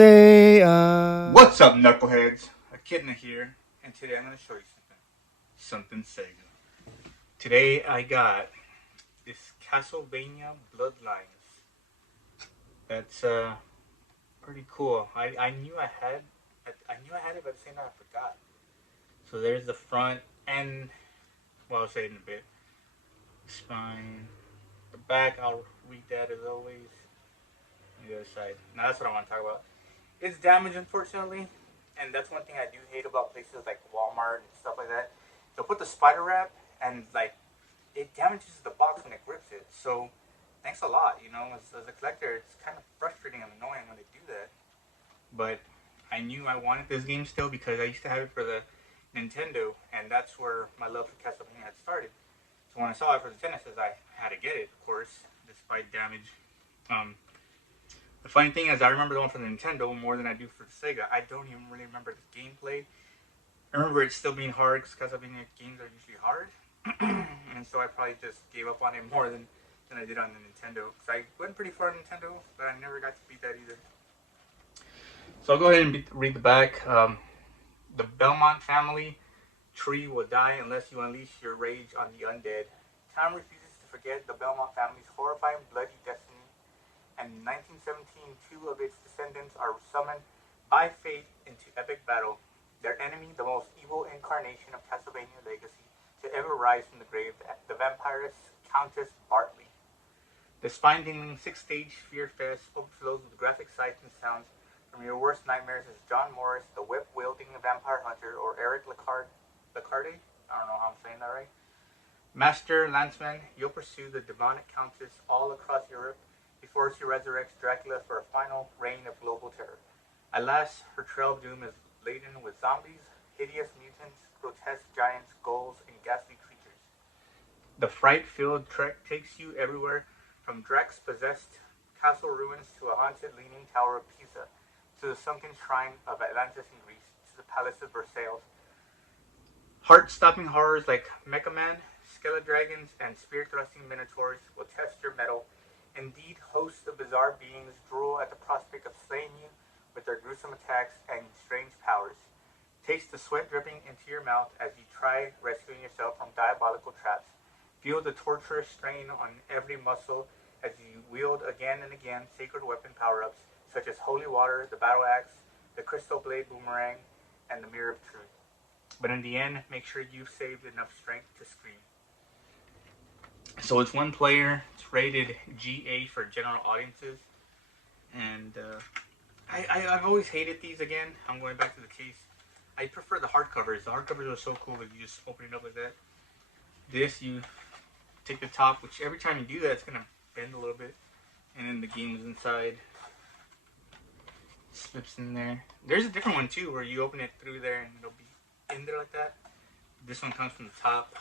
say What's up, knuckleheads? Echidna here, and today I'm going to show you something Sega. Today I got this Castlevania Bloodlines. That's pretty cool. I knew I had it, but at the same time I forgot. So there's the front, and well, I'll say it in a bit. Spine, the back. I'll read that as always. The other side. Now that's what I want to talk about. It's damaged, unfortunately, and that's one thing I do hate about places like Walmart and stuff like that. They'll put the spider wrap, and like it damages the box when it grips it. So thanks a lot, as a collector, it's kind of frustrating and annoying when they do that. But I knew I wanted this game still because I used to have it for the Nintendo, and that's where my love for Castlevania had started. So when I saw it for the Genesis, I had to get it, of course, despite damage. Um, The funny thing is, I remember the one for the Nintendo more than I do for the Sega. I don't even really remember the gameplay. I remember it still being hard because Castlevania games are usually hard. And so I probably just gave up on it more than I did on the Nintendo. Because I went pretty far on Nintendo, but I never got to beat that either. So I'll go ahead and read the back. The Belmont family tree will die unless you unleash your rage on the undead. Time refuses to forget the Belmont family's horrifying bloody destiny, and in 1917, two of its descendants are summoned by fate into epic battle. Their enemy, the most evil incarnation of Castlevania legacy to ever rise from the grave, the vampiress Countess Bartley. The spine-tingling six-stage fear fest overflows with graphic sights and sounds from your worst nightmares as John Morris, the whip-wielding vampire hunter, or Eric Lacarde, I don't know how I'm saying that right, Master Landsman, you'll pursue the demonic Countess all across Europe before she resurrects Dracula for a final reign of global terror. Alas, her trail of doom is laden with zombies, hideous mutants, grotesque giants, ghouls, and ghastly creatures. The fright-filled trek takes you everywhere, from Drax-possessed castle ruins to a haunted leaning tower of Pisa, to the sunken shrine of Atlantis in Greece, to the palace of Versailles. Heart-stopping horrors like Mecha Man, Skeledragons, and spear-thrusting minotaurs will test your mettle. Indeed, hosts of bizarre beings drool at the prospect of slaying you with their gruesome attacks and strange powers. Taste the sweat dripping into your mouth as you try rescuing yourself from diabolical traps. Feel the torturous strain on every muscle as you wield again and again sacred weapon power-ups such as Holy Water, the Battle Axe, the Crystal Blade Boomerang, and the Mirror of Truth. But in the end, make sure you've saved enough strength to scream. So it's one player. It's rated GA for general audiences, and I've always hated these. Again, I'm going back to the case. I prefer the hardcovers. The hardcovers are so cool that you just open it up like that. This, you take the top, which every time you do that, it's gonna bend a little bit, and then the game is inside. Slips in there. There's a different one too, where you open it through there and it'll be in there like that. This one comes from the top.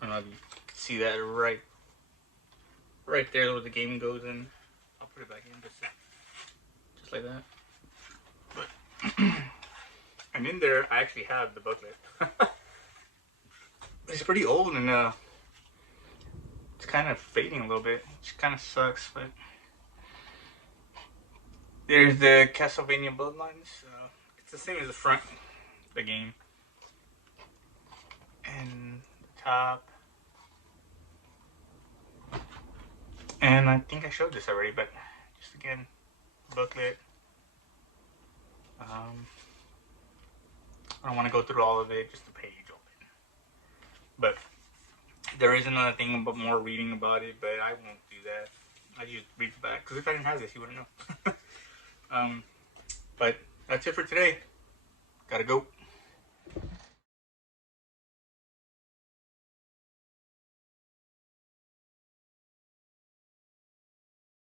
I don't know if you can see that right there where the game goes in. I'll put it back in just like that. But and in there I actually have the booklet. It's pretty old and it's kind of fading a little bit, which kind of sucks. But there's the Castlevania Bloodlines. It's the same as the front of the game, and the top. And I think I showed this already, but just again, booklet. I don't want to go through all of it, just the page open. But there is another thing about more reading about it, but I won't do that. I just read the back, because if I didn't have this, you wouldn't know. But that's it for today. Gotta go.